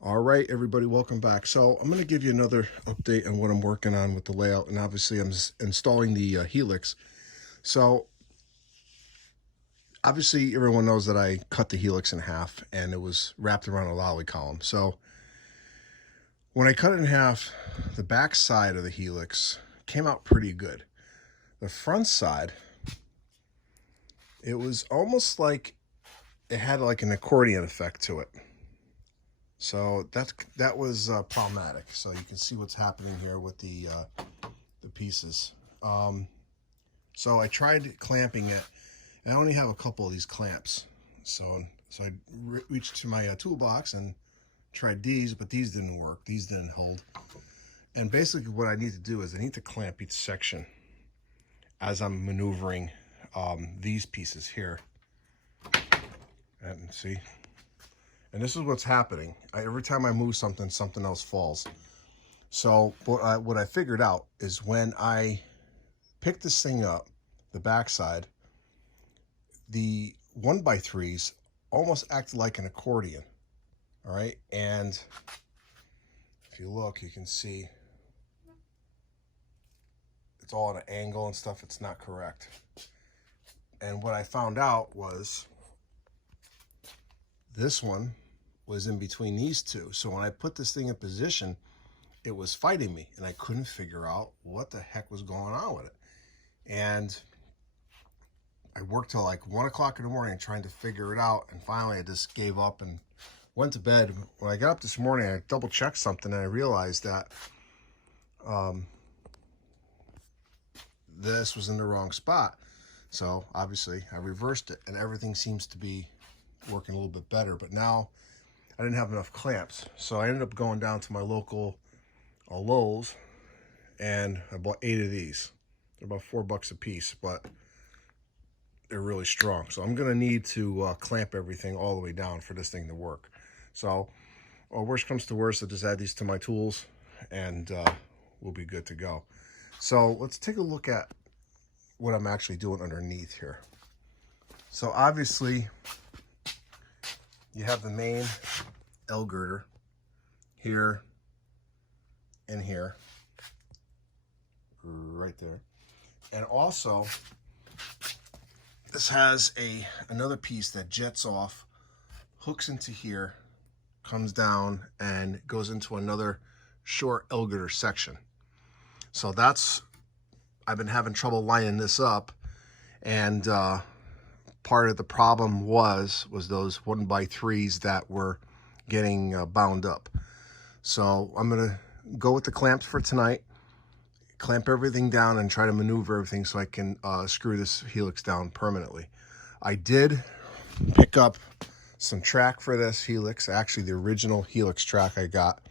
All right, everybody, welcome back. So I'm going to give you another update on what I'm working on with the layout, and obviously I'm installing the Helix. So obviously everyone knows that I cut the Helix in half, and it was wrapped around a lolly column. So when I cut it in half, the back side of the Helix came out pretty good. The front side, it was almost like it had like an accordion effect to it. So that was problematic. So you can see what's happening here with the pieces. So I tried clamping it, and I only have a couple of these clamps. So I reached to my toolbox and tried these, but these didn't work. These didn't hold. And basically what I need to do is I need to clamp each section as I'm maneuvering these pieces here. And see? And this is what's happening. Every time I move something, something else falls. So what I figured out is when I pick this thing up, the backside, the 1x3s almost act like an accordion. All right, and if you look, you can see it's all at an angle and stuff. It's not correct. And what I found out was this one was in between these two. So when I put this thing in position, it was fighting me, and I couldn't figure out what the heck was going on with it. And I worked till like 1 o'clock in the morning trying to figure it out, and finally I just gave up and went to bed. When I got up this morning, I double checked something, and I realized that this was in the wrong spot. So obviously I reversed it, and everything seems to be working a little bit better. But now I didn't have enough clamps, so I ended up going down to my local Lowe's, and I bought 8 of these. They're about $4 a piece, but they're really strong. So I'm gonna need to clamp everything all the way down for this thing to work. So worst comes to worst, I'll just add these to my tools, and we'll be good to go. So let's take a look at what I'm actually doing underneath here. So obviously you have the main L girder here and here, right there. And also this has another piece that jets off, hooks into here, comes down, and goes into another short L girder section. So I've been having trouble lining this up, and part of the problem was those 1x3s that were getting bound up. So I'm gonna go with the clamps for tonight, clamp everything down, and try to maneuver everything so I can screw this Helix down permanently. I did pick up some track for this Helix, actually the original Helix track I got.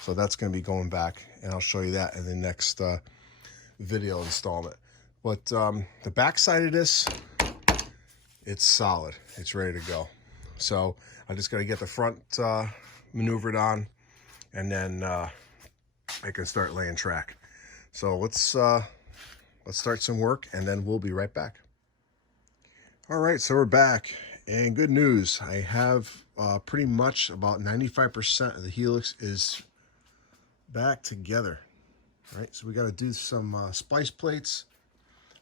So that's going to be going back, and I'll show you that in the next video installment. But the back side of this, it's solid. It's ready to go. So I just got to get the front maneuvered on, and then I can start laying track. So let's start some work, and then we'll be right back. All right, so we're back, and good news. I have pretty much about 95% of the Helix is back together. All right, so we got to do some splice plates.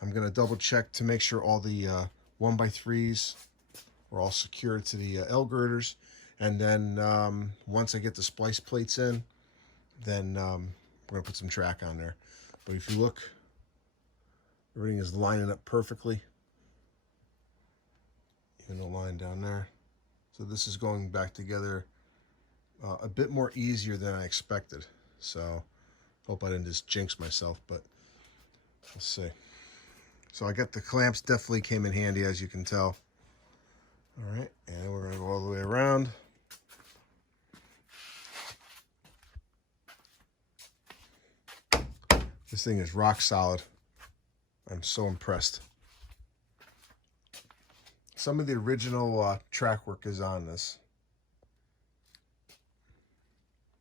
I'm going to double check to make sure all the 1x3s are all secured to the L girders. And then once I get the splice plates in, then we're going to put some track on there. But if you look, everything is lining up perfectly. Even the line down there. So this is going back together a bit more easier than I expected. So hope I didn't just jinx myself, but let's see. So I got the clamps, definitely came in handy, as you can tell. All right, and we're gonna go all the way around. This thing is rock solid. I'm so impressed. Some of the original track work is on this,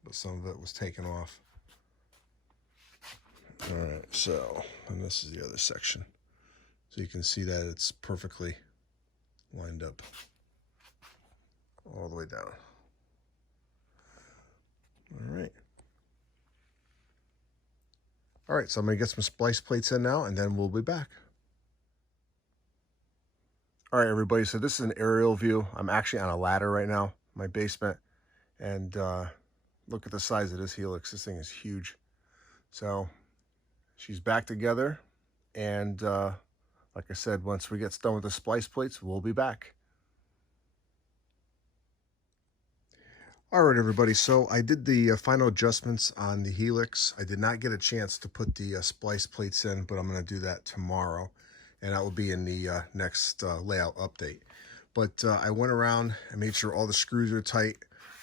but some of it was taken off. All right, so, and this is the other section. So you can see that it's perfectly lined up all the way down. All right. All right, so I'm going to get some splice plates in now, and then we'll be back. All right, everybody, so this is an aerial view. I'm actually on a ladder right now, my basement, and look at the size of this Helix. This thing is huge. So she's back together, and like I said, once we get done with the splice plates, we'll be back. All right, everybody, so I did the final adjustments on the Helix. I did not get a chance to put the splice plates in, but I'm going to do that tomorrow, and that will be in the next layout update. But I went around and made sure all the screws are tight,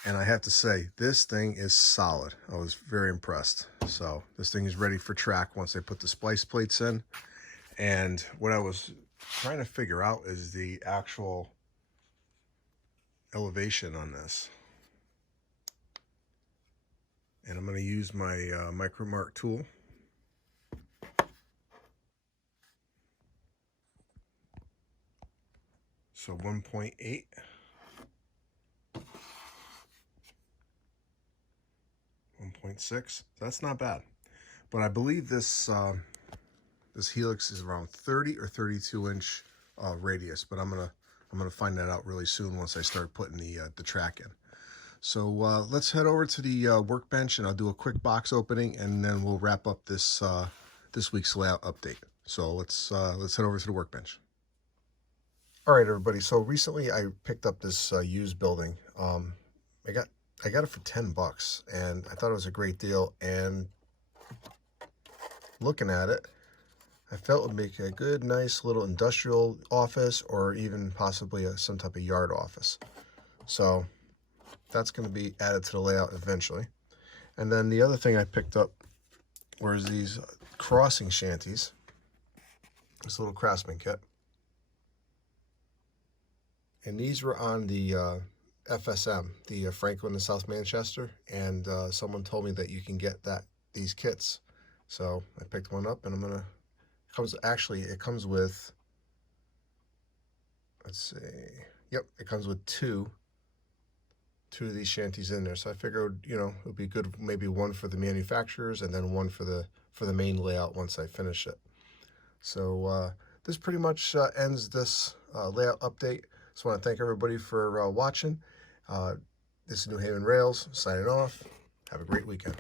and I have to say, this thing is solid. I was very impressed. So this thing is ready for track once I put the splice plates in. And what I was trying to figure out is the actual elevation on this. And I'm going to use my micro mark tool. So 1.8. 1.6. That's not bad. But I believe this this Helix is around 30 or 32 inch radius. But I'm gonna find that out really soon once I start putting the track in. So let's head over to the workbench, and I'll do a quick box opening, and then we'll wrap up this this week's layout update. So let's head over to the workbench. All right, everybody. So recently I picked up this used building. I got it for $10, and I thought it was a great deal. And looking at it, I felt it would make a good, nice little industrial office, or even possibly some type of yard office. So that's going to be added to the layout eventually. And then the other thing I picked up was these crossing shanties, this little craftsman kit. And these were on the FSM, the Franklin in South Manchester, and someone told me that you can get these kits. So I picked one up, and it comes with, let's see, yep, it comes with two of these shanties in there. So I figured, you know, it would be good, maybe one for the manufacturers and then one for the main layout once I finish it. So this pretty much ends this layout update. Just want to thank everybody for watching. This is New Haven Rails signing off. Have a great weekend.